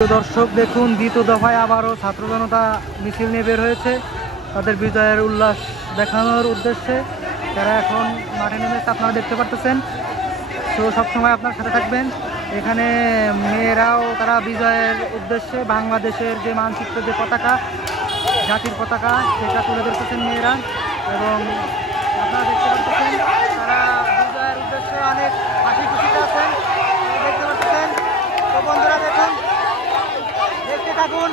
দর্শক দেখুন, দ্বিতীয় দফায় আবারও ছাত্র জনতা মিছিল নিয়ে বের হয়েছে তাদের বিজয়ের উল্লাস দেখানোর উদ্দেশ্যে। তারা এখন মাঠে নেমেছে, আপনারা দেখতে পারতেছেন। তো সবসময় আপনার সাথে থাকবেন। এখানে মেয়েরাও তারা বিজয়ের উদ্দেশ্যে বাংলাদেশের যে মানচিত্র, যে পতাকা, জাতির পতাকা, সেটা তুলে ধরতেছেন মেয়েরা। এবং আপনারা দেখতে পাচ্ছেন তারা বিজয়ের উদ্দেশ্যে অনেক হাসি খুশিতে আছেন, দেখতে পাচ্ছেন। তো বন্ধুরা দেখুন, দেখতে থাকুন।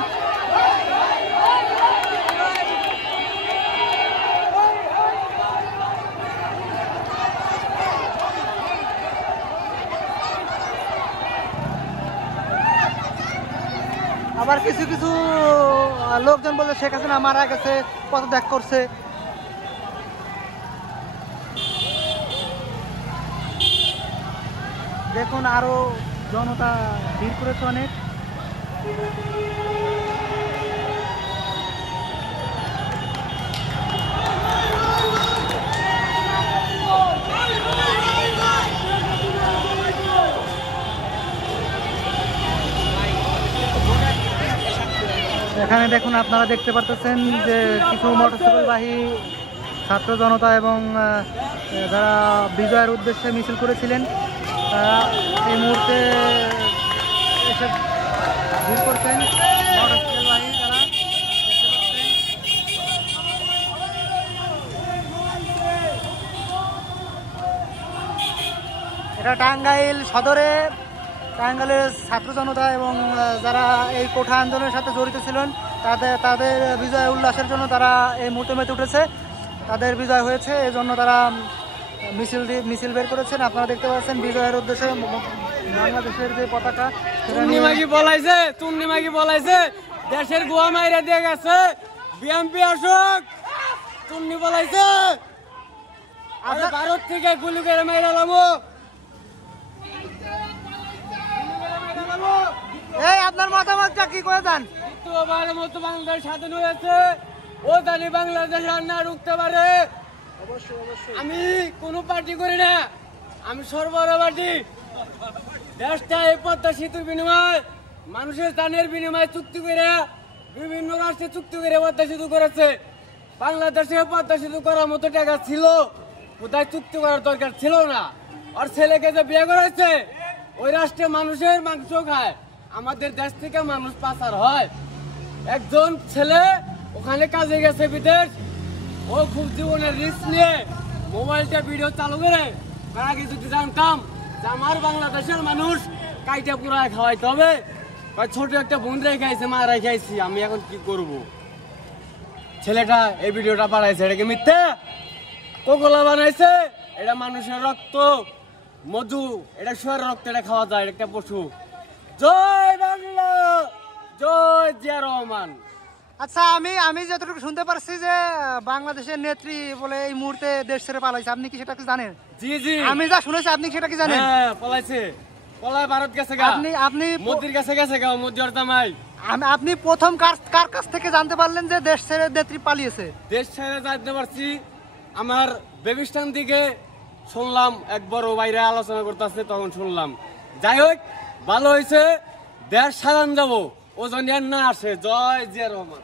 আবার কিছু কিছু লোকজন বলে শেখ হাসিনা মারা গেছে, পদত্যাগ করছে। দেখুন আরো জনতা ভিড় করেছে অনেক। এখানে দেখুন, আপনারা দেখতে পারতেছেন যে কিছু মোটরসাইকেলবাহী ছাত্র জনতা এবং যারা বিজয়ের উদ্দেশ্যে মিছিল করেছিলেন, তারা এই মুহূর্তে এসে ভিড় করছেন। মোটরসাইকেলবাহী তারা এটা টাঙ্গাইল সদরে টাঙ্গাইলের ছাত্র জনতা এবং যারা এই কোঠা আন্দোলনের সাথে জড়িত ছিলেন, তাদের বিজয় উল্লাসের জন্য তারা এই মুহূর্তে মেতে উঠেছে। তাদের বিজয় হয়েছে, এই জন্য তারা মিছিল বের করেছেন। আপনারা দেখতে পাচ্ছেন বিজয়ের উদ্দেশ্যে বাংলাদেশের যে পতাকা, বলাইছে দেশের গোয়া মাইরা দিয়ে গেছে, বিএমপি আসুক, চুন্নি বলাইছে ভারত থেকে গুলি করে মাইরা লামো। এই আপনার মতামতটা কি করে দেন? দ্বিতীয়বারের মতো বাংলাদেশ স্বাধীন হয়েছে, ও জানি বাংলাদেশ আর না রুখতে পারে। আমি কোনো পার্টি করি না, আমি সর্বরাবাদী। দেশটা এই পদ্মা সেতুর বিনিময়, মানুষের দানের বিনিময়ে চুক্তি করে, বিভিন্ন রাষ্ট্রে চুক্তি করে পদ্মা সেতু করেছে। বাংলাদেশে পদ্মা সেতু করার মতো টাকা ছিল, কোথায় চুক্তি করার দরকার ছিল না। আর ছেলেকে যে বিয়ে করেছে, ওই রাষ্ট্রে মানুষের মাংস খায়, আমাদের দেশ থেকে মানুষ পাচার হয়। একজন ছেলে ওখানে কাজে গেছে বিদেশ, ও খুব জীবনের রিস্ক নিয়ে মোবাইলটা ভিডিও চালু করে, আগে যদি জানতাম যে আমার বাংলাদেশের মানুষ কাইটা পুরায় খাওয়াইতে হবে, ছোট একটা বোন রেখাইছে, মা রেখাইছি, আমি এখন কি করব? ছেলেটা এই ভিডিওটা বাড়াইছে, এটাকে মিথ্যা কোকোলা বানাইছে। এটা মানুষের রক্ত, মধু, এটা শুয়ার রক্ত, এটা খাওয়া যায়, এটা একটা পশু। জয় বাংলা, জয় জিয়া রহমান। আচ্ছা, আমি যতটুকু শুনতে পারছি যে বাংলাদেশের নেত্রী বলে এই মুহূর্তে দেশ ছেড়ে পালাইছে, আপনি কি সেটা জানেন? জি জি, আমি যা শুনেছি, আপনি সেটা কি জানেন? হ্যাঁ, পলাইছে, পলায় ভারত গেছে গা। আপনি মোদির কাছে গেছে গা, মোদি আর জামাই। আপনি প্রথম কার কাছ থেকে জানতে পারলেন যে দেশ ছেড়ে নেত্রী পালিয়েছে? দেশ ছেড়ে জানতে পারছি আমার বেবিস্টান দিকে শুনলাম, এক বড় বাইরে আলোচনা করতেছে, তখন শুনলাম। যাই হোক, ভালো হয়েছে, দেশ সাজান যাবো, ওজন না আসে। জয় জিয়া রহমান।